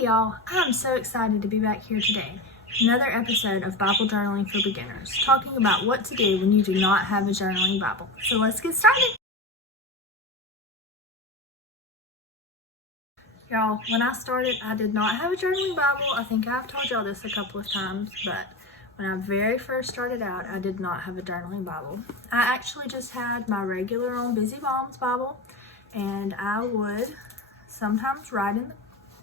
Hey y'all, I'm so excited to be back here today. Another episode of Bible Journaling for Beginners, talking about what to do when you do not have a journaling Bible. So let's get started. Y'all, when I started, I did not have a journaling Bible. I think I've told y'all this a couple of times, but when I very first started out, I did not have a journaling Bible. I actually just had my regular old Busy Moms Bible, and I would sometimes write in the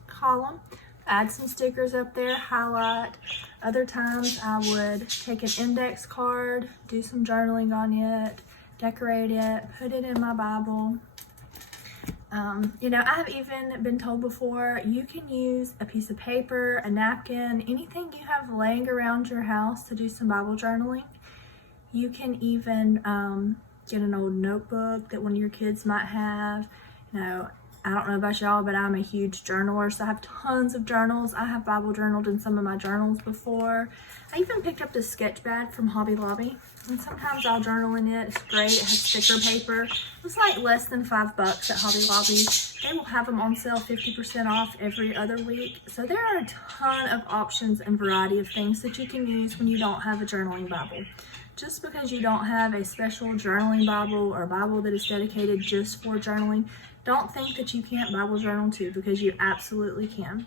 column, add some stickers up there, highlight. Other times I would take an index card, do some journaling on it, decorate it, put it in my Bible. I have even been told before, you can use a piece of paper, a napkin, anything you have laying around your house to do some Bible journaling. You can even get an old notebook that one of your kids might have. I don't know about y'all, but I'm a huge journaler, so I have tons of journals. I have Bible journaled in some of my journals before. I even picked up this sketch pad from Hobby Lobby, and sometimes I'll journal in it. It's great. It has sticker paper. It's like less than $5 at Hobby Lobby. They will have them on sale 50% off every other week. So there are a ton of options and variety of things that you can use when you don't have a journaling Bible. Just because you don't have a special journaling Bible or a Bible that is dedicated just for journaling, don't think that you can't Bible journal too, because you absolutely can.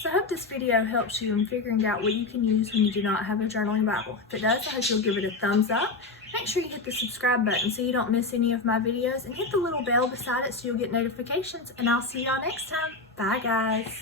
So I hope this video helps you in figuring out what you can use when you do not have a journaling Bible. If it does, I hope you'll give it a thumbs up. Make sure you hit the subscribe button so you don't miss any of my videos, and hit the little bell beside it so you'll get notifications, and I'll see y'all next time. Bye guys.